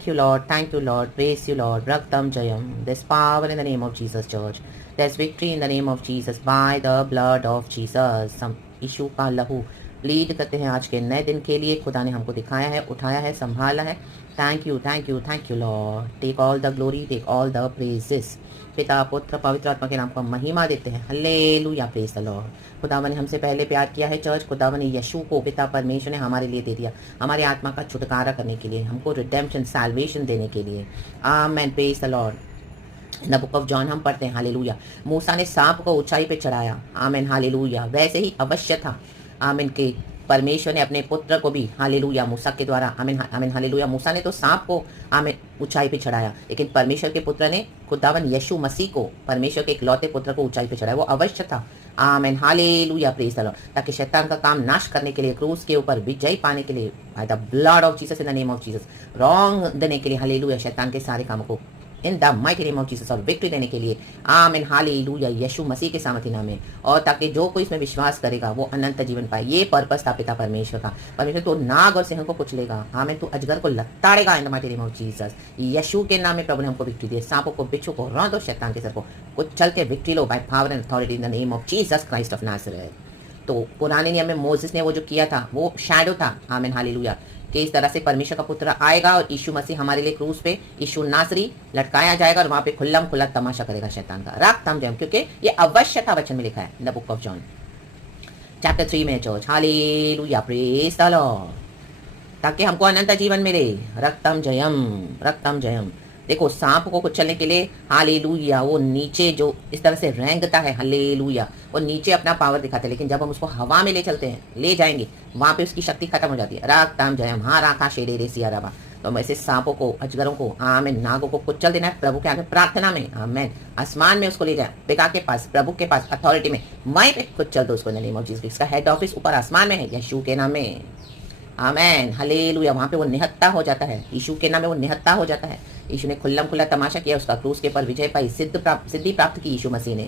Thank you, Lord. Thank you, Lord. Praise you, Lord. Raktam Jayam. There's power in the name of Jesus, Church. There's victory in the name of Jesus by the blood of Jesus. हम यीशु का लहू lead करते हैं आज के नए दिन के लिए। खुदा ने हमको दिखाया है, उठाया है, संभाला है। Thank you, thank you, thank you Lord. Take all the glory, take all the praises. पिता पुत्र पवित्र आत्मा के नाम को महिमा देते हैं। Hallelujah, praise the Lord. खुदावन ने हमसे पहले प्यार किया है चर्च। खुदावन ने यीशु को पिता परमेश्वर ने हमारे लिए दे दिया, हमारे आत्मा का छुटकारा करने के लिए, हमको रिडेम्पशन सैल्वेशन देने के लिए। Amen, praise the Lord. In the book of John हम पढ़ते हैं, हालेलुया, मूसा ने सांप को ऊंचाई पे चढ़ाया। आमेन, हालेलुया। वैसे ही अवश्य था, आमेन, के परमेश्वर ने अपने पुत्र को भी, हालेलुया, मूसा के द्वारा, आमीन आमीन, हालेलुया। मूसा ने तो सांप को, आमीन, ऊंचाई पे चढ़ाया, लेकिन परमेश्वर के पुत्र ने, खुदावन यीशु मसीह को, परमेश्वर के इकलौते पुत्र को ऊंचाई पे चढ़ाया। वो अवश्य था, आमीन, हालेलुया, प्रेज द लॉर्ड, ताकि शैतान का काम नाश करने के लिए, क्रूस के ऊपर विजय पाने के लिए, bye the blood of Jesus, in the name of Jesus, wrong देने के लिए, हालेलुया, शैतान के सारे कामों को इन the mighty name of Jesus, और विक्ट्री देने के लिए, आमीन, हालेलुया, यीशु मसीह के सामर्थ्य नाम में, और ताकि जो कोई इसमें विश्वास करेगा वो अनंत जीवन पाए। ये पर्पस था पिता परमेश्वर का। परमेश्वर तो नाग और सिंह को कुचलेगा, आमीन, तो अजगर को लताड़ेगा in the mighty name of Jesus. Yeshu के नाम में प्रभु ने हमको विक्ट्री दी। सांपों को, बिच्छू को, रौंदो शैतान के सर को, कुछ चल के victory low by power and authority in the name of Jesus Christ of Nazareth. तो पुराने नियम में मोसेस ने वो जो किया था वो शैडो था, आमीन, हालेलुया, कि इस तरह से परमेश्वर का पुत्र आएगा और यीशु मसीह हमारे लिए क्रूस पे, यीशु नासरी लटकाया जाएगा और वहां पे खुल्लम खुल्ला तमाशा करेगा शैतान का। राख तम जम, क्योंकि ये अवश्य था, वचन में लिखा है, the book of John chapter 3 में church. Hallelujah, praise the Lord, ताकि हमको अनंत जीवन मिले। रक्तम जयम, रक्तम जयम। देखो, सांप को कुचलने के लिए, हालेलुया, वो नीचे जो इस तरह से रेंगता है, हालेलुया, वो नीचे अपना पावर दिखाता है, लेकिन जब हम उसको हवा में ले चलते हैं, ले जाएंगे, वहां पे उसकी शक्ति खत्म हो जाती है। राग ताम जयम, हाँ राखा शेरे रे सिया रबा। तो ऐसे सांपों को, अजगरों को, आमीन, नागों को कुचल देना है प्रभु के आगे प्रार्थना में, आमीन, आसमान में उसको ले जाए, पिता के पास, प्रभु के पास, अथॉरिटी में, वहीं पे कुचल दो उसको, नेम ऑफ जीसस। इसका हेड ऑफिस ऊपर आसमान में है, यीशु के नाम में, आमीन, हालेलुया। वहां पे वो निहत्ता हो जाता है, यीशु के नाम में वो निहत्ता हो जाता है। यीशु ने खुल्लम खुल्ला तमाशा किया, उसका क्रूस के ऊपर विजय पाई, सिद्धि प्राप्त की। यीशु मसीह ने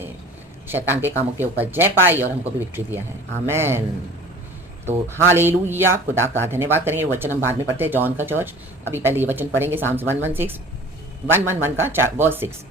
शैतान के कामों के ऊपर जय पाई और हमको भी विक्ट्री दिया है, आमीन। तो हालेलुया, खुदा का धन्यवाद करेंगे। वचन हम बाद में पढ़ते हैं, जॉन का चर्च। अभी पहले ये वचन पढ़ेंगे, साम्स 111 का वर्स 6।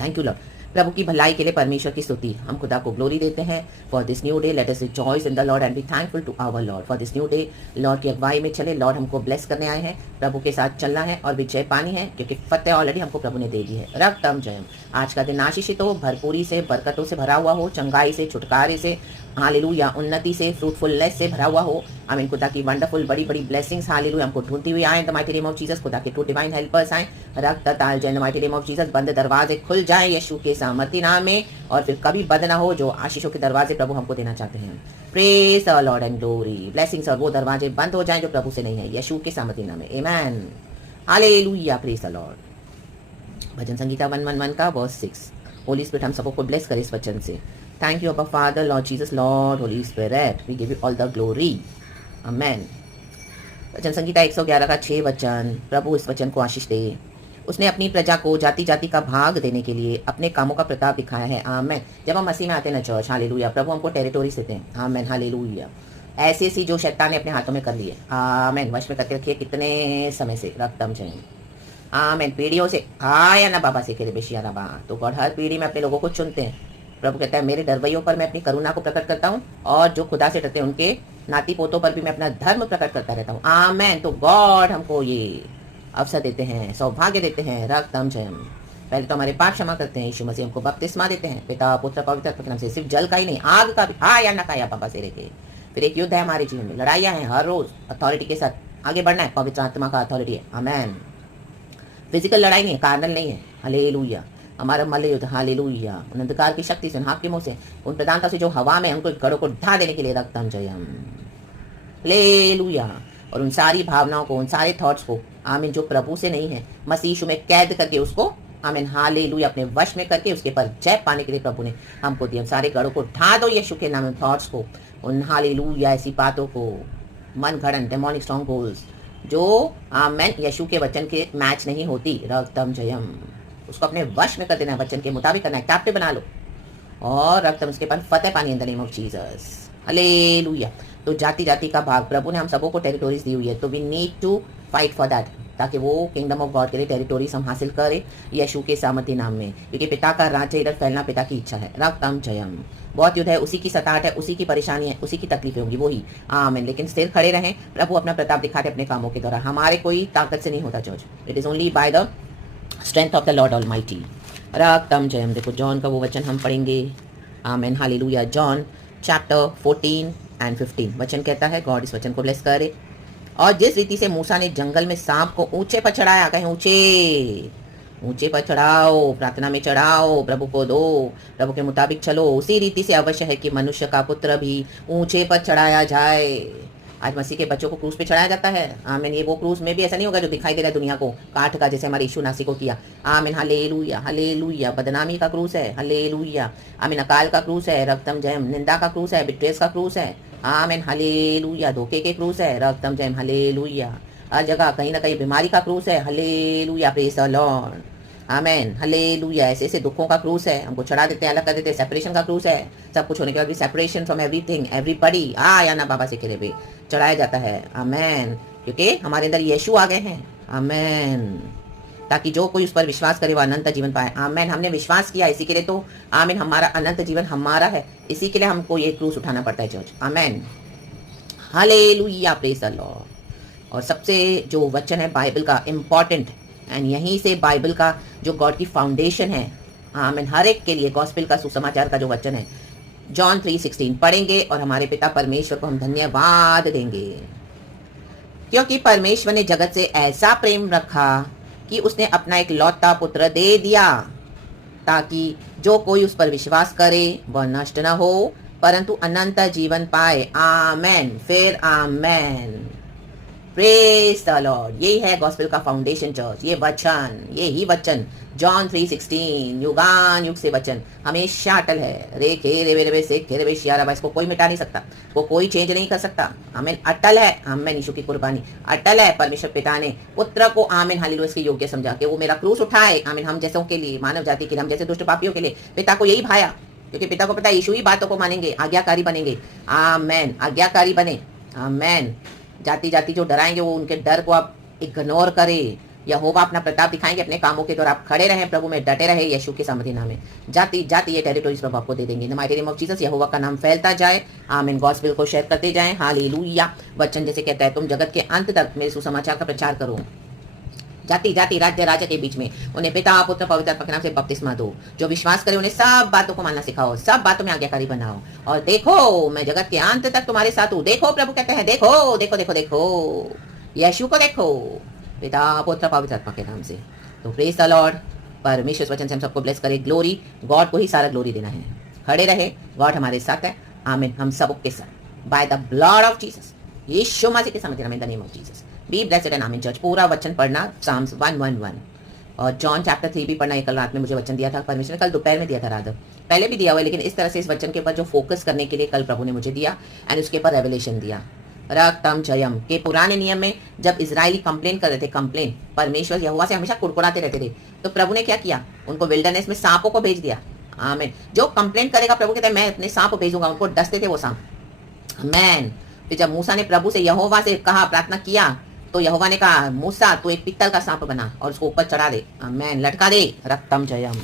Thank you Lord. प्रभु की भलाई के लिए परमेश्वर की स्तुति, हम खुदा को ग्लोरी देते हैं। For this new day let us rejoice in the Lord and be thankful to our Lord for this new day. Lord की अगुवाई में चले, लॉर्ड हमको ब्लेस करने आए हैं, प्रभु के साथ चलना है और विजय पानी है, क्योंकि फतेह ऑलरेडी हमको प्रभु ने दे दी है। रक्तम जयम। आज का दिन आशीषित हो, भरपूरी से, बरकतों से भरा हुआ हो, चंगाई से, छुटकारे से, हालेलुया, उन्नति से, फ्रूटफुलनेस से भरा हुआ हो, आमीन। खुदा की वंडरफुल बड़ी बड़ी ब्लेसिंग्स, हालेलुया, हमको ढूंढती हुई आए the mighty name of Jesus. खुदा के टू डिवाइन हेल्पर्स आए, रक्त ताल जय the mighty name of Jesus. बंद दरवाजे खुल जाए यीशु के सामर्थ्य नाम में, और फिर कभी बंद ना हो जो आशीषों के दरवाजे प्रभु हमको देना चाहते हैं। Praise the Lord and glory, blessings, और वो दरवाजे बंद हो जाएं जो प्रभु से नहीं है, यीशु के सामर्थ्य नाम में, आमेन, हालेलुया, प्रेज द लॉर्ड। भजन संगीता 111 का वर्स 6। होली स्पिरिट हम सबको ब्लेस करे इस वचन से। Thank you abba father, Lord Jesus, Lord Holy Spirit, we give you all the glory, amen. वचन संगीता 111 का 6 वचन। प्रभु इस वचन को आशीष दे। उसने अपनी प्रजा को जाति जाति का भाग देने के लिए अपने कामों का प्रताप दिखाया है, आमेन। जब हम मसीह में आते हैं ना चर्च, हालेलुया, प्रभु हमको टेरिटोरी देते हैं, आमेन, हालेलुया। ऐसी ऐसी जो शैतान ने अपने हाथों में कर ली है, आमेन, वश में करके रखिए कितने समय से, रक्तम चाहिए, आमेन। पीढ़ियों से आया ना बाबा से खेले बेशिया ना बा, तो गॉड हर पीढ़ी में अपने लोगों को चुनते हैं। प्रभु कहता है, मेरे डरवैयों पर मैं अपनी करुणा को प्रकट करता हूँ, और जो खुदा से डरते हैं उनके नाती पोतों पर भी मैं अपना धर्म प्रकट करता रहता हूँ, आमेन। तो गॉड हमको ये अवसर देते हैं, सौभाग्य देते हैं, रक्तम जयम। पहले तो हमारे पाप क्षमा करते हैं, यीशु मसीह हमको बपतिस्मा देते हैं, पिता पुत्र पवित्र आत्मा के नाम से, सिर्फ जल का ही नहीं, आग का भी, या ना या पापा से लेके। फिर एक युद्ध है हमारे जीवन में, लड़ाइयाँ हैं, हर रोज अथॉरिटी के साथ आगे बढ़ना है, पवित्र आत्मा का अथॉरिटी है, आमेन। फिजिकल लड़ाई नहीं है, कार्नल नहीं है, हालेलुया। हमारा मल्ल युद्ध, हालेलुया, उन अंधकार की शक्ति से, उन हाकिमों से, उन प्रधानता से जो हवा में हमको गढ़ों को ढा देने के लिए, रक्तम जयम, हालेलुया। और उन सारी भावनाओं को, उन सारे थॉट्स को, आमीन, जो प्रभु से नहीं है, मसीह यीशु में कैद करके उसको, आमीन, हालेलुया, अपने वश में करके उसके पर जय पाने के लिए प्रभु ने हमको दिया। सारे गढ़ों को ढा दो यीशु के नाम में, थॉट्स को, उन हालेलुया ऐसी बातों को, मन घड़न, डेमोनिक स्ट्रॉन्ग होल्ड्स जो, आमीन, यीशु के वचन के मैच नहीं होती, रक्तम जयम, उसको अपने वश में कर देना, वचन के मुताबिक करना है, कैप्टिव बना लो, और रक्तम उसके पर फतेह पानी इन the name of Jesus, hallelujah. तो जाति जाति का भाग, प्रभु ने हम सबों को टेरिटोरीज दी हुई है, तो we need to fight for that, ताकि वो किंगडम ऑफ गॉड के लिए टेरिटोरीज हम हासिल करें यीशु के सामर्थी नाम में, क्योंकि पिता का राज्य इधर फैलना पिता की इच्छा है। रक्तम जयम। बहुत युद्ध है, उसी की सताहट है, उसी की परेशानी है, उसी की तकलीफें होंगी, वही आमीन। लेकिन स्थिर खड़े रहें, प्रभु अपना प्रताप दिखाते अपने कामों के द्वारा। हमारे कोई ताकत से नहीं होता church, it is only by the strength of the Lord almighty. रक्तम जयम। देखो जॉन का वो वचन हम पढ़ेंगे, आमीन हालेलुया। जॉन चैप्टर 14 एंड 15 वचन कहता है, गॉड इस वचन को ब्लेस करे। और जिस रीति से मूसा ने जंगल में सांप को ऊंचे पर चढ़ाया, कहीं ऊंचे पर चढ़ाओ, प्रार्थना में चढ़ाओ, प्रभु को दो, प्रभु के मुताबिक चलो, उसी रीति से अवश्य है कि मनुष्य का पुत्र भी ऊंचे पर चढ़ाया जाए। आज मसीह के बच्चों को क्रूस पे चढ़ाया जाता है, आमीन। ये वो क्रूस में भी ऐसा नहीं होगा जो दिखाई दे रहा है दुनिया को, काठ का, जैसे हमारे यीशु नासी को किया, आमीन हालेलुया हालेलुया। बदनामी का क्रूस है, हालेलुया, आमीन। अकाल का क्रूस है, रक्तम जयम। निंदा का क्रूस है, बिट्रेस का क्रूस है, आमीन हालेलुया। धोखे के क्रूस है, रक्तम जयम, हालेलुया। हर जगह कहीं ना कहीं बीमारी का क्रूस है, hallelujah, praise the Lord, amen hallelujah. ऐसे ऐसे दुखों का क्रूस है, हमको चढ़ा देते हैं, अलग कर देते हैं। सेपरेशन का क्रूस है, सब कुछ होने के बाद भी सेपरेशन फ्रॉम एवरीथिंग एवरीबॉडी या ना बाबा से खेले पे चढ़ाया जाता है, आमेन। क्योंकि हमारे अंदर यीशु आ गए हैं, आमेन, ताकि जो कोई उस पर विश्वास करे वो अनंत जीवन पाए, आमेन। हमने विश्वास किया इसी के लिए तो, आमीन, हमारा अनंत जीवन हमारा है, इसी के लिए हमको ये क्रूस उठाना पड़ता है church, amen hallelujah, praise the Lord. और सबसे जो वचन है बाइबल का इम्पॉर्टेंट, एंड यहीं से बाइबल का जो गॉड की फाउंडेशन है, आमीन, हर एक के लिए गॉस्पेल का सुसमाचार का जो वचन है, जॉन 3:16 पढ़ेंगे और हमारे पिता परमेश्वर को हम धन्यवाद देंगे, क्योंकि परमेश्वर ने जगत से ऐसा प्रेम रखा कि उसने अपना एक लौता पुत्र दे दिया, ताकि जो कोई उस पर विश्वास करे वह नष्ट न हो परंतु अनंत जीवन पाए, आमेन, फिर आमेन, प्रेज द लॉर्ड। यही है गॉस्पेल का फाउंडेशन चर्च, ये वचन, यही वचन जॉन 3:16, युगान युग से वचन हमेशा अटल है। रे खे रे रे से खे रे शियारा, इसको कोई मिटा नहीं सकता, वो कोई चेंज नहीं कर सकता, आमीन, अटल है, आमीन। यीशु की कुर्बानी अटल है। परमेश्वर पिता ने पुत्र को, आमीन हालेलुया, इसके योग्य समझा के वो मेरा क्रूस उठाए, आमीन, हम जैसों के लिए, मानव जाति के लिए, हम जैसे दुष्ट पापियों के लिए। पिता को यही भाया, क्योंकि पिता को पता है यीशु ही बातों को मानेंगे, आज्ञाकारी बनेंगे, आमेन, आज्ञाकारी बने, आमेन। जाति जाति जो डराएंगे वो उनके डर को आप इग्नोर करें, यहोवा अपना प्रताप दिखाएंगे अपने कामों के द्वारा। आप खड़े रहें, प्रभु में डटे रहे, यीशु के सामर्थी नाम में। जाति जाति ये टेरिटोरीज प्रभु आपको दे देंगे, in the mighty name of Jesus. यहोवा का नाम फैलता जाए, आमीन। गॉस्पेल को शेयर करते जाएं, हालेलुया। वचन जैसे कहता है, तुम जगत के अंत तक मेरे सुसमाचार का प्रचार करो, जाति जाति राज्य राज्य के बीच में उन्हें पिता पुत्र पवित्र आत्मा के नाम से बपतिस्मा दो। जो विश्वास करे उन्हें सब बातों को मानना सिखाओ, सब बातों में आज्ञाकारी बनाओ, और देखो मैं जगत के अंत तक तुम्हारे साथ हूँ। देखो प्रभु कहते हैं, देखो देखो देखो देखो, यीशु को देखो, पिता पुत्र पवित्र आत्मा के नाम से। तो प्रेज द लॉर्ड। परमेश्वर वचन से हम सबको ब्लेस करे, ग्लोरी गॉड को ही सारा ग्लोरी देना है। खड़े रहे, गॉड हमारे साथ है, आमीन, हम सबके साथ, by the blood of Jesus, Yeshu Masih के सामर्थ्य नाम, in the name of Jesus. Be blessed and amen church. पूरा वचन पढ़ना, साम्स 1:1 और जॉन चैप्टर 3 भी पढ़ना। कल रात में मुझे वचन दिया था परमेश्वर ने, कल दोपहर में दिया था, रात पहले भी दिया हुआ है, लेकिन इस तरह से इस वचन के ऊपर जो फोकस करने के लिए कल प्रभु ने मुझे दिया, एंड उसके ऊपर रेवलेशन दिया। रक्तम जयम के पुराने नियम में जब इजराइली कंप्लेन कर रहे थे, कंप्लेन, परमेश्वर यहोवा से हमेशा कुड़कुड़ाते रहते थे, तो प्रभु ने क्या किया, उनको विल्डरनेस में सांपों को भेज दिया, आमीन। जो कंप्लेन करेगा प्रभु कहते हैं मैं अपने सांप भेजूंगा, उनको डसते थे वो सांप, आमीन। फिर जब मूसा ने प्रभु से, यहोवा से कहा, प्रार्थना किया, तो यहोवा ने कहा, मूसा तू एक पित्तल का सांप बना और उसको ऊपर चढ़ा दे, आमीन, लटका दे, रक्तम जयम,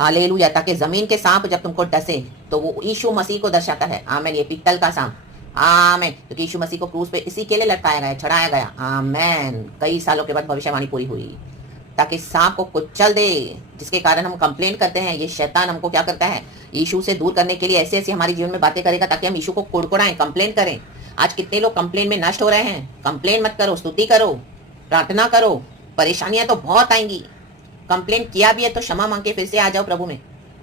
हालेलुया, ताकि जमीन के सांप जब तुमको डसे तो वो यीशु मसीह को दर्शाता है, आमीन। ये पित्तल का सांप, आमीन, तो यीशु मसीह को क्रूस पे इसी के लिए लटकाया गया, चढ़ाया गया, आमीन। कई सालों के बाद भविष्यवाणी पूरी हुई, ताकि सांप को कुचल दे, जिसके कारण हम कंप्लेन करते हैं। ये शैतान हमको क्या करता है, यीशु से दूर करने के लिए ऐसे ऐसे हमारे जीवन में बातें करेगा, ताकि हम यीशु को कुड़कुड़ाएं, कंप्लेन करें। आज कितने लोग कंप्लेन में नष्ट हो रहे हैं। कंप्लेन मत करो, स्तुति करो, प्रार्थना करो। परेशानियां तो बहुत आएंगी, कंप्लेन किया भी है तो क्षमा मांग के फिर से आ जाओ प्रभु में,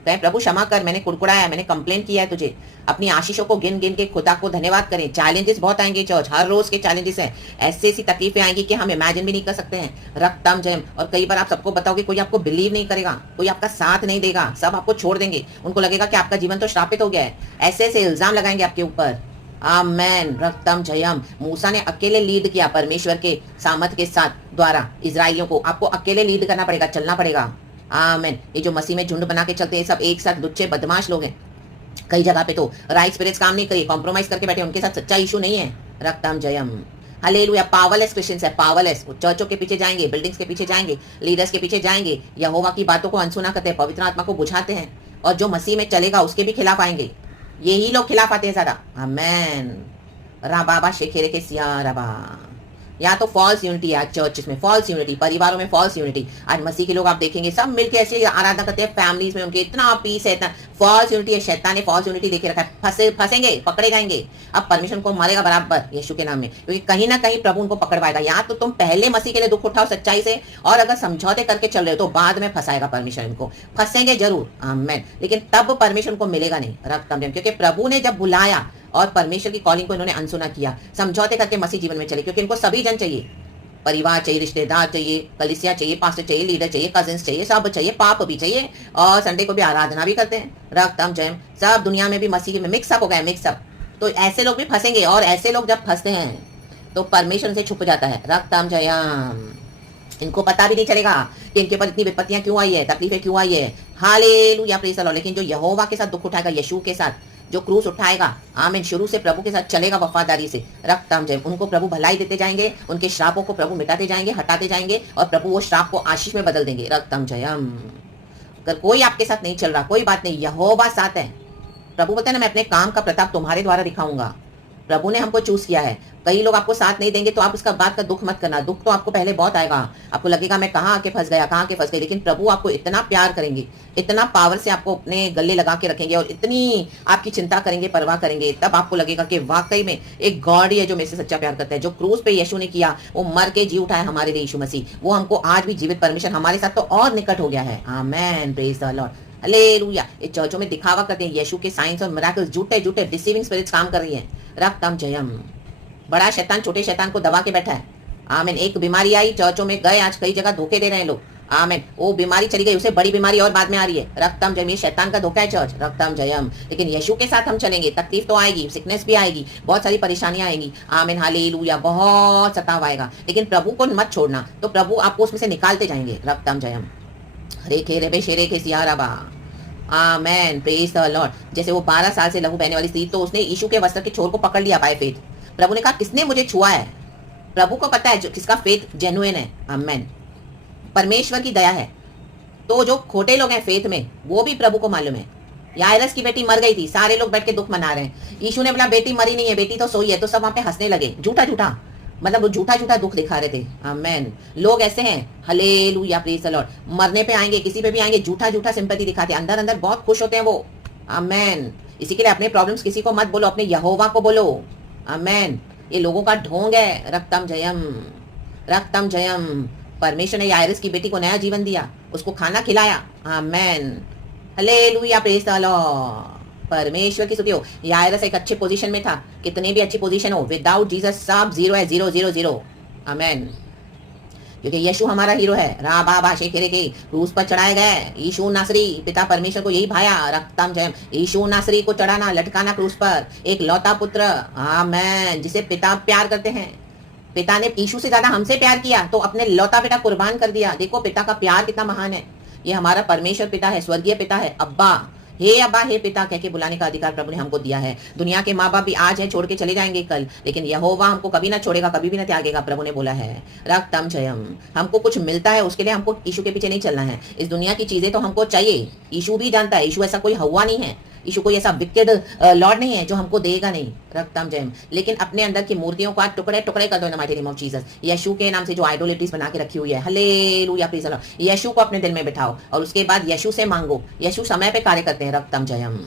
कहें प्रभु क्षमा कर, मैंने कुड़कुड़ाया, मैंने कंप्लेन किया है तुझे। अपनी आशीषों को गिन गिन के खुदा को धन्यवाद करें। चैलेंजेस बहुत आएंगे चर्च, हर रोज के चैलेंजेस हैं, ऐसी ऐसी तकलीफें आएंगी कि हम इमेजिन भी नहीं कर सकते हैं। रक्तम जयम। और कई बार आप सबको बताओगे, कोई आपको बिलीव नहीं करेगा, कोई आपका साथ नहीं देगा, सब आपको छोड़ देंगे, उनको लगेगा कि आपका जीवन तो श्रापित हो गया है, ऐसे ऐसे इल्जाम लगाएंगे आपके ऊपर, आमेन, रक्तम जयम। मूसा ने अकेले लीड किया परमेश्वर के सामर्थ के साथ द्वारा इजराइलियों को, आपको अकेले लीड करना पड़ेगा, चलना पड़ेगा, आमेन। ये जो मसीह में झुंड बना के चलते हैं, सब एक साथ लुच्चे बदमाश लोग हैं। कई जगह पे तो राइट स्पिरिट्स काम नहीं करिए, कॉम्प्रोमाइज करके बैठे, उनके साथ सच्चा यीशु नहीं है, रक्तम जयम। हालेलुया। पावरलेस क्रिश्चियंस है, पावरलेस। चर्चों के पीछे जाएंगे, बिल्डिंग्स के पीछे जाएंगे, लीडर्स के पीछे जाएंगे, यहोवा की बातों को अनसुना करते हैं, पवित्र आत्मा को बुझाते हैं, और जो मसीह में चलेगा उसके भी खिलाफ आएंगे। यही लोग खिलाफ आते हैं ज्यादा। आमेन। राबाबा शेखेरे के सिया रबा। या तो फॉल्स यूनिटी है चर्च में, फॉल्स यूनिटी, परिवारों में फॉल्स यूनिटी। आज मसीह के लोग आप देखेंगे सब मिलकर ऐसे आराधना करते हैं, फैमिलीज में उनके इतना पीस है, इतना फॉल्स यूनिटी है। शैतान ने फॉल्स यूनिटी देके रखा है, फंसेंगे, पकड़े जाएंगे। अब परमेश्वर को मारेगा बराबर यीशु के नाम में, क्योंकि कहीं ना कहीं प्रभु उनको पकड़वाएगा। या तो तुम पहले मसीह के लिए दुख उठाओ सच्चाई से, और अगर समझौते करके चल रहे हो तो बाद में फंसाएगा परमेश्वर इनको। फंसेंगे जरूर, आमेन, लेकिन तब परमेश्वर को मिलेगा नहीं रक्त, क्योंकि प्रभु ने जब बुलाया और परमेश्वर की कॉलिंग को इन्होंने अनसुना किया, समझौते करके मसीह जीवन में चले, क्योंकि इनको सभी जन चाहिए। परिवार चाहिए, रिश्तेदार चाहिए, कलीसिया चाहिए, पास्टर चाहिए, लीडर चाहिए, कजिन्स चाहिए, सब चाहिए, पाप भी चाहिए, और संडे को भी आराधना भी करते हैं। रक्तम जयम। सब दुनिया में भी मसीह में मिक्सअप हो गया, मिक्सअप। तो ऐसे लोग भी फंसेंगे, और ऐसे लोग जब फंसते हैं तो परमेश्वर से छुप जाता है। रक्तम जयम। इनको पता भी नहीं चलेगा कि इनके ऊपर इतनी विपत्तियां क्यों आई है, तकलीफें क्यों आई है। Hallelujah, praise the Lord. लेकिन जो यहोवा के साथ दुख उठाएगा, यीशु के साथ जो क्रूस उठाएगा, आमीन, शुरू से प्रभु के साथ चलेगा वफादारी से, रक्तम जय, उनको प्रभु भलाई देते जाएंगे, उनके श्रापों को प्रभु मिटाते जाएंगे, हटाते जाएंगे, और प्रभु वो श्राप को आशीष में बदल देंगे। रक्तम जयम। अगर कोई आपके साथ नहीं चल रहा, कोई बात नहीं, यहोवा साथ है। प्रभु बोलते हैं ना, मैं अपने काम का प्रताप तुम्हारे द्वारा दिखाऊंगा। प्रभु ने हमको चूज किया है। कई लोग आपको साथ नहीं देंगे तो आप उसका बात का दुख मत करना। दुख तो आपको पहले बहुत आएगा, आपको लगेगा मैं कहाँ आके फंस गया, कहाँ आके फंस गई। लेकिन प्रभु आपको इतना प्यार करेंगे, इतना पावर से आपको अपने गले लगा के रखेंगे, और इतनी आपकी चिंता करेंगे, परवाह करेंगे, तब आपको लगेगा कि वाकई में एक गॉड ही है जो मेरे से सच्चा प्यार करता है। जो क्रूज पे यीशु ने किया, वो मर के जी उठाया हमारे लिए यीशु मसीह, वो हमको आज भी जीवित परमेश्वर हमारे साथ तो और निकट हो गया है। आमेन, प्रेज द लॉर्ड, हालेलुया। ये चर्चों में दिखावा करते हैं यीशु के साइंस और मिरेकल्स, झूठे झूठे डिसीविंग स्पिरिट्स काम कर रही हैं। रक्तम जयम। बड़ा शैतान छोटे शैतान को दबा के बैठा है। आमीन। एक बीमारी आई, चर्चों में गए, आज कई जगह धोखे दे रहे हैं लोग। आमीन। वो बीमारी चली गई, उसे बड़ी बीमारी और बाद में आ रही है। रक्तम जयम। ये शैतान का धोखा है चर्च। रक्तम जयम। लेकिन यीशु के साथ हम चलेंगे, तकलीफ तो आएगी, सिकनेस भी आएगी, बहुत सारी परेशानियां आएंगी। आमीन, हालेलुया। बहुत सताव आएगा, लेकिन प्रभु को मत छोड़ना, तो प्रभु आपको उसमें से निकालते जाएंगे। रक्तम जयम। हरे खे रे बे शेरे के सियाराबा। आमेन, प्रेज द लॉर्ड। जैसे वो 12 साल से लहू बहने वाली थी, तो उसने यीशु के वस्त्र के छोर को पकड़ लिया बाय फेथ। प्रभु ने कहा किसने मुझे छुआ है। प्रभु को पता है जो किसका फेथ जेन्युइन है। आमेन। परमेश्वर की दया है। तो जो खोटे लोग हैं फेथ में, वो भी प्रभु को मालूम है। याइरस की बेटी मर गई थी, सारे लोग बैठ के दुख मना रहे हैं। यीशु ने बोला बेटी मरी नहीं है, बेटी तो सोई है, तो सब वहां पे हंसने लगे। झूठा झूठा, मतलब वो झूठा झूठा दुख दिखा रहे थे। आमेन। लोग ऐसे हैं, हालेलुया, प्रेज द लॉर्ड। मरने पे आएंगे, किसी पे भी आएंगे, झूठा झूठा सिंपैथी दिखाते हैं, अंदर अंदर बहुत खुश होते हैं वो। आमेन। इसी के लिए अपने प्रॉब्लम्स किसी को मत बोलो, अपने यहोवा को बोलो। आमेन। ये लोगों का ढोंग है। रक्तम जयम, रक्तम जयम। परमेश्वर ने याइरस की बेटी को नया जीवन दिया, उसको खाना खिलाया। आमेन, हालेलुया, प्रेज द लॉर्ड। परमेश्वर की स्तुति हो। याइरस एक अच्छे पोजीशन में था, कितनी भी अच्छी पोजीशन हो, विदाउट जीसस सब जीरो है, 000। आमेन। क्योंकि यीशु हमारा हीरो है। रा बाबा शेखेरे के क्रूस पर चढ़ाए गए यीशु नासरी। पिता परमेश्वर को यही भाया। रक्तम जयम। यीशु नासरी को चढ़ाना, लटकाना क्रूस पर, एक लौता पुत्र, आमेन, जिसे पिता प्यार करते हैं। पिता ने यीशु से ज्यादा हमसे प्यार किया, तो अपने लौता बेटा कुर्बान कर दिया। देखो पिता का प्यार कितना महान है। ये हमारा परमेश्वर पिता है, स्वर्गीय पिता है। अब्बा, हे अब्बा, हे पिता कह के बुलाने का अधिकार प्रभु ने हमको दिया है। दुनिया के माँ बाप भी आज है, छोड़ के चले जाएंगे कल, लेकिन यहोवा हमको कभी ना छोड़ेगा, कभी भी ना त्यागेगा, प्रभु ने बोला है। रक्तम जयम। हमको कुछ मिलता है, उसके लिए हमको यीशु के पीछे नहीं चलना है। इस दुनिया की चीजें तो हमको चाहिए, यीशु भी जानता है। यीशु ऐसा कोई हवा नहीं है, यीशु कोई ऐसा विकेड लॉर्ड नहीं है जो हमको देगा नहीं। रक्तम जयम। लेकिन अपने अंदर की मूर्तियों को आज टुकड़े टुकड़े कर दो in the mighty name of Jesus. Yeshu के नाम से जो आइडोलिटीज बना के रखी हुई है, हालेलुया, प्रेज़ द लॉर्ड। यीशु को अपने दिल में बिठाओ, और उसके बाद यीशु से मांगो। यीशु समय पे कार्य करते हैं। रक्तम जयम।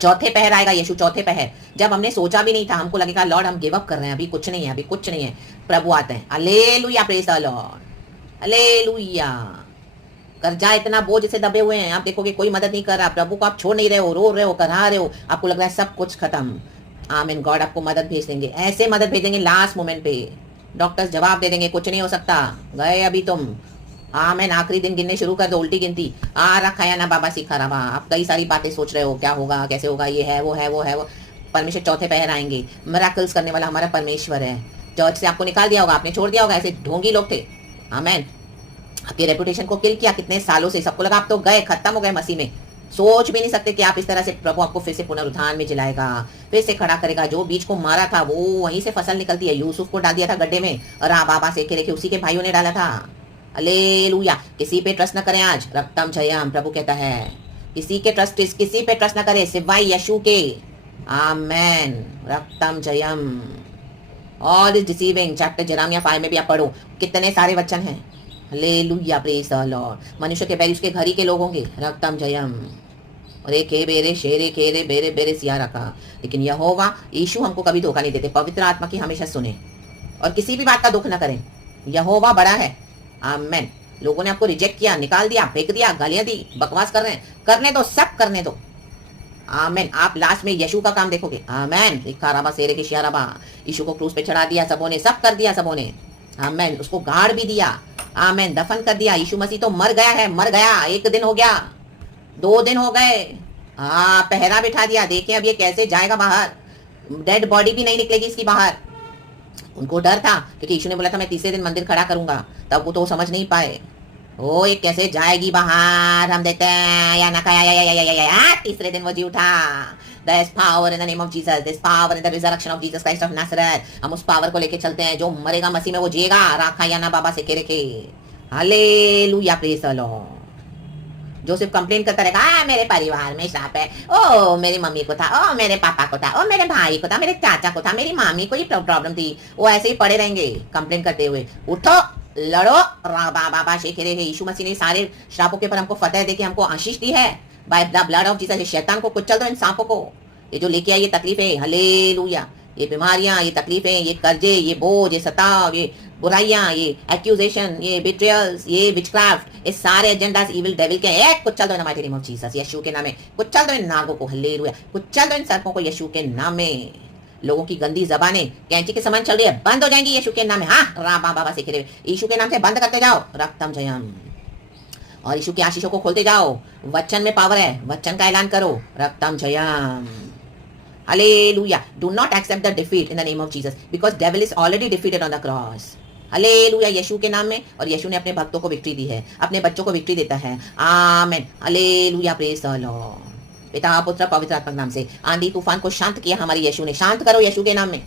चौथे पहर आएगा यीशु, चौथे पहर, जब हमने सोचा भी नहीं था, हमको लगेगा लॉर्ड हम गिव अप कर रहे हैं, अभी कुछ नहीं है, अभी कुछ नहीं है। प्रभु आते हैं। Hallelujah, praise the Lord, hallelujah. कर्जा इतना बोझ से दबे हुए हैं, आप देखोगे कोई मदद नहीं कर रहा, प्रभु को आप छोड़ नहीं रहे हो, रो रहे हो, करा रहे हो, आपको लग रहा है सब कुछ खत्म। आमीन। गॉड आपको मदद भेज देंगे, ऐसे मदद भेजेंगे लास्ट मोमेंट पे। डॉक्टर्स जवाब दे देंगे कुछ नहीं हो सकता, गए अभी तुम। आमीन। आखिरी दिन गिनने शुरू कर दो, उल्टी गिनती। आ रखा है ना बाबा सिखा रहा। आप कई सारी बातें सोच रहे हो, क्या होगा, कैसे होगा, ये है वो है वो है वो। परमेश्वर चौथे पहर आएंगे। मिरेकल्स करने वाला हमारा परमेश्वर है। चर्च से आपको निकाल दिया होगा, आपने छोड़ दिया होगा, ऐसे ढोंगी लोग थे। आमीन। आपके रेपुटेशन को किल किया कितने सालों से, सबको लगा आप तो गए, खत्म हो गए मसीह में। सोच भी नहीं सकते कि आप इस तरह से प्रभु आपको फिर से पुनरुत्थान में जिलाएगा, फिर से खड़ा करेगा। जो बीज को मारा था वो वहीं से फसल निकलती है। यूसुफ को डाल दिया था गड्ढे में और बाबा से रेखे उसी के भाइयों ने डाला था। हालेलुया। किसी पे ट्रस्ट न करें आज, रक्तम जयम प्रभु कहता है। किसी पे ट्रस्ट न करें सिवाय यीशु के। आमेन। रक्तम जयम। All is deceiving. Chapter Jeremiah 5 में भी आप पढ़ो, कितने सारे वचन हैं। Hallelujah, praise the Lord. मनुष्य के बैर उसके घर ही के लोग होंगे। रक्तम जयम। और एक बेरे शेरे खेरे बेरे बेरे सिया रखा। लेकिन यहोवा यीशु हमको कभी धोखा नहीं देते। पवित्र आत्मा की हमेशा सुने और किसी भी बात का दुख ना करें। यहोवा बड़ा है। आमेन। लोगों ने आपको रिजेक्ट किया, निकाल दिया, फेंक दिया, गालियां दी, बकवास कर रहे हैं, करने दो, सब करने दो। आमेन। आप लास्ट में यीशु का काम देखोगे। आमेन। रिखाराबा सेरे के शियाराबा। यीशु को क्रूस पे चढ़ा दिया सबों ने, सब कर दिया सबों ने। आमेन। उसको गाड़ भी दिया। आमेन। दफन कर दिया। यीशु मसीह तो मर गया है, मर गया। 1 दिन हो गया, 2 दिन हो गए। हाँ, पहरा बिठा दिया। देखिए अब ये कैसे जाएगा बाहर। डेड बॉडी भी नहीं निकलेगी इसकी बाहर। उनको डर था क्योंकि यीशु ने बोला था मैं तीसरे दिन मंदिर खड़ा करूंगा, तब वो तो समझ नहीं पाए। ओ ये कैसे जाएगी बाहर, हम देखते हैं या ना या तीसरे दिन वो जी उठा। There is power in the name of Jesus. There is power in the resurrection of Jesus Christ of Nazareth. हम उस पावर को लेके चलते हैं। जो मरेगा मसीह में वो जिएगा। राखा या ना बाबा से के रखे। Hallelujah, praise the Lord. जो सिर्फ कंप्लेन करता रहेगा, मेरे परिवार में श्राप है, ओ मेरी मम्मी को था, ओ मेरे पापा को था, ओ मेरे भाई को था, मेरे चाचा को था, मेरी मामी को ये प्रॉब्लम थी, वो ऐसे ही पड़े रहेंगे कंप्लेन करते हुए। उठो, लड़ो। बाबा शेखरे है। यीशु मसीह ने सारे श्रापों के ऊपर हमको फतेह देके हमको आशीष दी है। Bye the blood of Jesus. शैतान को कुचल दो, इन सांपों को, ये जो लेके आई ये तकलीफें। हालेलुया। ये बीमारियां, ये तकलीफें, ये कर्जे, ये बोझ, ये सताव, ये बुराइयां, ये एक्यूजेशन, ये बिट्रियल्स, ये विचक्राफ्ट, ये सारे एजेंडास इविल डेविल के एक कुचल दो इन mighty name of Jesus. Yeshu के नाम में कुचल दो इन नागों को। हालेलुया। कुचल दो इन सर्पों को यीशु के नाम में। लोगों की गंदी जबानें कैंची के समान चल रही है, बंद हो जाएंगी यीशु के नाम में। हाँ, राम बाबा से खिरे यीशु के नाम से बंद करते जाओ। रक्तम जयम। और यीशु की आशीषों को खोलते जाओ। वचन में पावर है, वचन का ऐलान करो। रक्तम Jayam. Hallelujah. Do not accept the defeat in the name of Jesus because devil is already defeated on the cross. Hallelujah. यीशु के नाम में। और यीशु ने अपने भक्तों को विक्ट्री दी है, अपने बच्चों को विक्ट्री देता है। Amen. Hallelujah, praise the Lord. पिता पुत्र पवित्र आत्मा के नाम से आंधी तूफान को शांत किया हमारे यीशु ने। शांत करो यीशु के नाम में।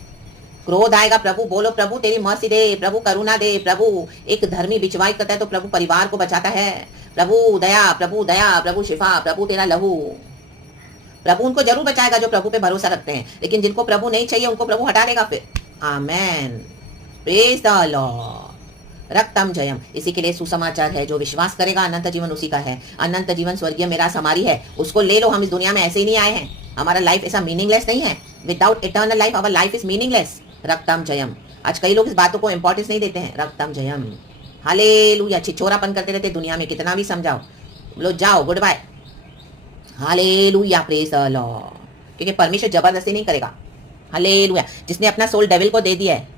क्रोध आएगा, प्रभु बोलो प्रभु तेरी मर्सी दे, प्रभु करुणा दे। प्रभु एक धर्मी बिचवाई करता है तो प्रभु परिवार को बचाता है। प्रभु दया, प्रभु दया, प्रभु शिफा, प्रभु तेरा लहू। प्रभु उनको जरूर बचाएगा जो प्रभु पे भरोसा रखते हैं, लेकिन जिनको प्रभु नहीं चाहिए उनको प्रभु हटा देगा फिर। आमेन। Praise the Lord. रक्तम जयम। इसी के लिए सुसमाचार है, जो विश्वास करेगा अनंत जीवन उसी का है। अनंत जीवन स्वर्गीय मेरा हमारी है, उसको ले लो। हम इस दुनिया में ऐसे ही नहीं आए हैं। हमारा लाइफ ऐसा मीनिंगलेस नहीं है। Without eternal life our life is meaningless. रक्तम जयम। आज कई लोग इस बातों को इंपॉर्टेंस नहीं देते हैं। रक्तम जयम। हालेलुया। छिछोरापन करते रहते दुनिया में, कितना भी समझाओ, लो जाओ, good bye. Hallelujah, praise the Lord. क्योंकि परमेश्वर जबरदस्ती नहीं करेगा। हालेलुया। जिसने अपना सोल डेविल को दे दिया है,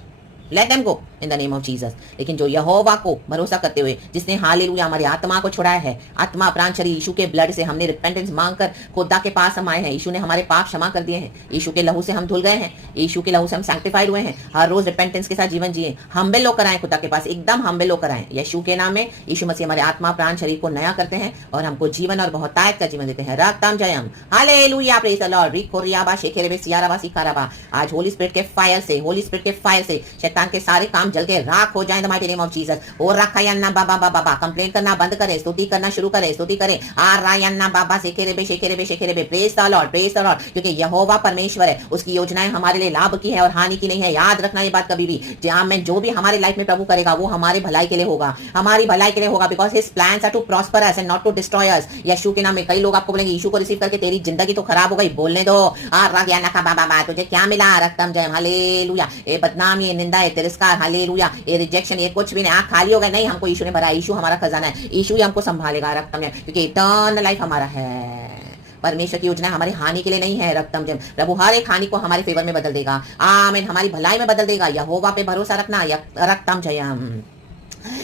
let them go in the name of Jesus. लेकिन जो यहोवा को भरोसा करते हुए, जिसने हालेलुया हमारी आत्मा को छुड़ाया है, आत्मा प्राण शरीर यीशु के ब्लड से हमने रिपेंटेंस मांगकर खुदा के पास हम आए हैं। यीशु ने हमारे पाप क्षमा कर दिए हैं। यीशु के लहू से हम धुल गए हैं। यीशु के लहू से हम सैंक्टिफाइड हुए हैं। हर रोज रिपेंटेंस के साथ जीवन जिए। हम्बल होकर आए खुदा के पास, एकदम हम्बल होकर आए यीशु के नाम में। यीशु मसीह हमारे आत्मा प्राण शरीर को नया करते हैं और हमको जीवन और बहुतायत का जीवन देते हैं। रक्तम जयम। Hallelujah, praise the Lord. रिकोरियाबा शेखेरेबे सियाराबा सिकाराबा। आज होली स्पिरिट के फायर से, होली स्पिरिट के फायर से शैतान के सारे काम जल के राख हो जाए the mighty name of Jesus. ओ रखायन्ना बाबा बाबा बाबा। कंप्लेन करना बंद करे, स्तुति करना शुरू करे, स्तुति करे। आ रायन्ना बाबा शेखेरेबे शेखेरेबे शेखेरेबे। Praise the Lord, praise the Lord. क्योंकि यहोवा परमेश्वर है, उसकी योजनाएं हमारे लिए लाभ की है और हानि की नहीं है। याद रखना ये बात कभी भी। जहां में जो भी हमारे लाइफ में प्रभु करेगा वो हमारे भलाई के लिए होगा, हमारी भलाई के लिए होगा। Because his plans are to prosper us and not to destroy us. Yeshu के नाम में। कई लोग आपको बोलेंगे यीशु को रिसीव करके तेरी जिंदगी तो खराब हो गई, बोलने दो। आ रायन्ना का बाबा बाबा। तुझे क्या मिला? रक्तम जयम। हालेलुया। ये बदनाम, ये निंदा, ये तिरस्कार, हालेलुया, ये रिजेक्शन, ये कुछ भी नहीं। आँख खाली हो गए, नहीं, हमको यीशु ने भरा। यीशु हमारा खजाना है। यीशु ही हमको संभालेगा। रक्तम जयम। क्योंकि इटर्नल लाइफ हमारा है। परमेश्वर की योजना हमारी हानि के लिए नहीं है। रक्तम जयम। प्रभु हर एक हानि को हमारे फेवर में बदल देगा। आमीन। हमारी भलाई में बदल देगा। यहोवा पे भरोसा रखना। रक्तम जयम।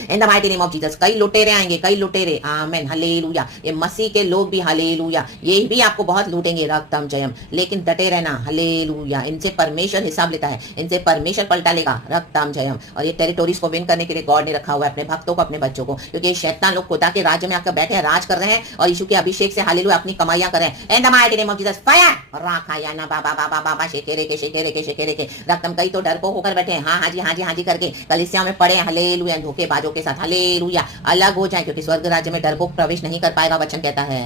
In the mighty name of Jesus कई लुटेरे आएंगे, कई लुटेरे, आमेन, हालेलुया। ये मसीह के लोग भी, हालेलुया, ये भी आपको बहुत लूटेंगे, रक्तम जयम, लेकिन डटे रहना, हालेलुया। इनसे परमेश्वर हिसाब लेता है, इनसे परमेश्वर पलटा लेगा, रक्तम जयम। और ये टेरिटोरीज को विन करने के लिए गॉड ने रखा हुआ है अपने भक्तों को, अपने बच्चों को, क्योंकि ये शैतान लोग खुदा के राज्य में आकर बैठे हैं, राज कर रहे हैं और यीशु के अभिषेक से, हालेलुया, अपनी कमाइयां कर रहे हैं। इन the mighty name of Jesus fire राखा या ना बाबा बाबा बाबा शेकेरे के शेकेरे के शेकेरे के रक्तम। कई तो डरपोक होकर बैठे हैं, हाँ हाँ जी हाँ जी हाँ जी करके कलीसिया में पड़े, हालेलुया, धोखेबाजों के साथ, हालेलुया, अलग हो जाए, क्योंकि स्वर्ग राज्य में डरपोक प्रवेश नहीं कर पाएगा, वचन कहता है।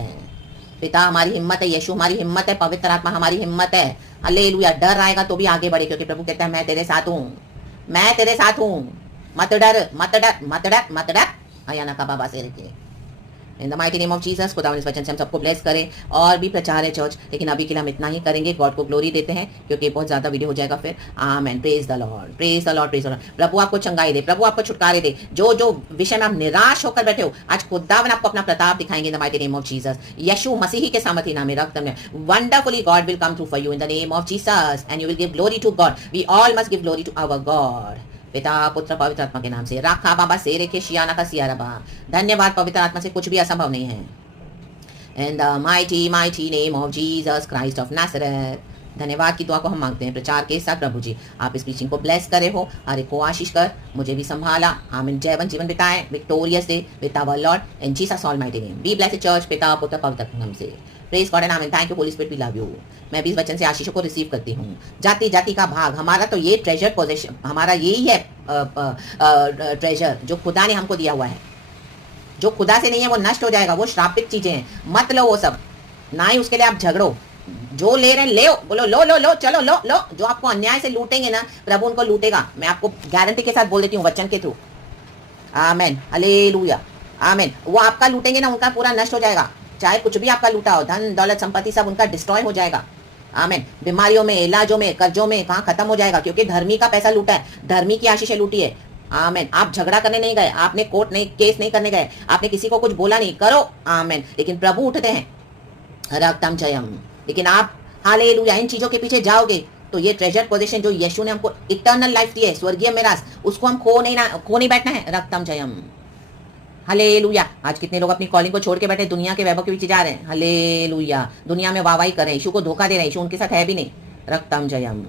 पिता हमारी हिम्मत है, यीशु हमारी हिम्मत है, पवित्र आत्मा हमारी हिम्मत है, हालेलुया। डर आएगा तो भी आगे बढ़े, क्योंकि प्रभु कहता है मैं तेरे साथ हूँ, मैं तेरे साथ हूँ, मत डर मत डर मत डर मत डर, अयाना का बाबा से रखे। इन the mighty name of Jesus, खुदा इस वचन से हम सबको ब्लेस करें। और भी प्रचार है चर्च, लेकिन अभी के लिए हम इतना ही करेंगे, गॉड को ग्लोरी देते हैं, क्योंकि बहुत ज्यादा वीडियो हो जाएगा फिर। Amen, praise the Lord, praise the Lord, praise the Lord. प्रभु आपको चंगाई दे, प्रभु आपको छुटकारे दे। जो जो विषय में आप निराश होकर बैठे हो, आज खुदावन आपको अपना प्रताप दिखाएंगे in the mighty name of Jesus. Yeshu Masih के सामर्थ्य नाम में, रक्त में, wonderfully God will come through for you in the name of Jesus and you will give glory to God. We all must give glory to our God. पिता पुत्र पवित्र आत्मा के नाम से, राखा बाबा से रेखे शियाना का सियारा बा। धन्यवाद, पवित्र आत्मा से कुछ भी असंभव नहीं है। In the mighty mighty name of Jesus Christ of Nazareth। धन्यवाद की दुआ को हम मांगते हैं प्रचार के साथ। प्रभु जी आप इस प्रीचिंग को ब्लेस करे हो, हर एक को आशीष कर, मुझे भी संभाला। आमीन, जयवंत जीवन बिताएं, victorious day with our Lord in Jesus almighty name. Be blessed church, पिता पुत्र पवित्र नाम से। Praise God and amen. Thank you Holy Spirit, we love you. मैं भी इस वचन से आशीषों को रिसीव करती हूँ। जाति जाति का भाग हमारा तो ये ट्रेजर पोजीशन, हमारा यही है ट्रेजर जो खुदा ने हमको दिया हुआ है। जो खुदा से नहीं है वो नष्ट हो जाएगा, वो श्रापित चीजें हैं, मत लो वो सब, ना ही उसके लिए आप झगड़ो। जो ले रहे हैं ले, बोलो लो लो लो, चलो लो लो। जो आपको अन्याय से लूटेंगे ना, प्रभु उनको लूटेगा, मैं आपको गारंटी के साथ बोल देती हूँ वचन के थ्रू। आमेन, हालेलुया, आमेन। वो आपका लूटेंगे ना, उनका पूरा नष्ट हो जाएगा, चाहे कुछ भी आपका लूटा हो, धन दौलत संपत्ति सब उनका डिस्ट्रॉय हो जाएगा। आमेन। बीमारियों में, इलाजों में, कर्जों में कहाँ खत्म हो जाएगा, क्योंकि धर्मी का पैसा लूटा है, धर्मी की आशीष लूटी है। आमेन। आप झगड़ा करने नहीं गए, आपने कोर्ट नहीं केस नहीं करने गए, आपने किसी को कुछ बोला नहीं, करो, आमेन, लेकिन प्रभु उठते हैं, रक्तम जयम। लेकिन आप हालेलुया इन चीजों के पीछे जाओगे तो ये ट्रेजर पोजीशन जो यीशु ने हमको इटर्नल लाइफ दी है, स्वर्गीय मिरास, उसको हम खो नहीं बैठना है, रक्तम जयम, हालेलुया। आज कितने लोग अपनी कॉलिंग को छोड़ के बैठे दुनिया के वैभव के पीछे जा रहे हैं, हालेलुया, दुनिया में वाहवाही कर रहे हैं, यीशु को धोखा दे रहे हैं, यीशु उनके साथ है भी नहीं, रक्तम जयम।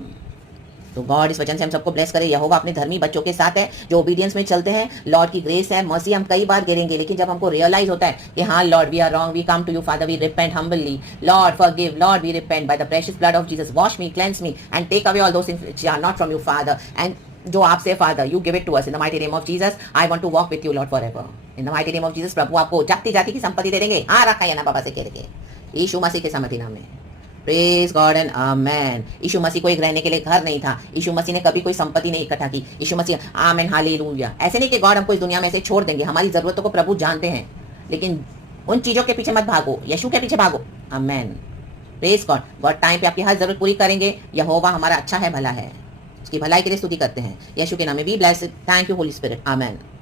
तो गॉड इस वचन से हम सबको ब्लेस करे। यहोवा अपने धर्मी बच्चों के साथ है जो ओबीडियंस में चलते हैं। लॉर्ड की ग्रेस है, मर्सी हम कई बार गिरेंगे, लेकिन जब हमको रियलाइज होता है कि हाँ Lord we are wrong, we come to you Father, we repent humbly, Lord forgive, Lord we repent by the precious blood of Jesus, wash me, cleanse me and take away all those things which are not from you Father, and जो आपसे Father you give it to us in the mighty name of Jesus. I want to walk with you Lord forever in the mighty name of Jesus. प्रभु आपको जाति जाति की संपत्ति दे देंगे। हाँ रखा है ना बाबा से कह के, यीशु मसीह के सामर्थ्य नाम में। प्रेज गॉड एंड आमेन। यीशु मसीह को एक रहने के लिए घर नहीं था, यीशु मसीह ने कभी कोई संपत्ति नहीं इकट्ठा की, यीशु मसीह, आमेन, हालेलुया। ऐसे नहीं कि गॉड हमको इस दुनिया में ऐसे छोड़ देंगे, हमारी जरूरतों को प्रभु जानते हैं, लेकिन उन चीजों के पीछे मत भागो, यीशु के पीछे भागो, amen. Praise God. God time पे आपकी हर जरूरत पूरी करेंगे। यहोवा हमारा अच्छा है, भला है, उसकी भलाई के लिए स्तुति करते हैं। यीशु के नाम में be blessed. Thank you Holy spirit, amen.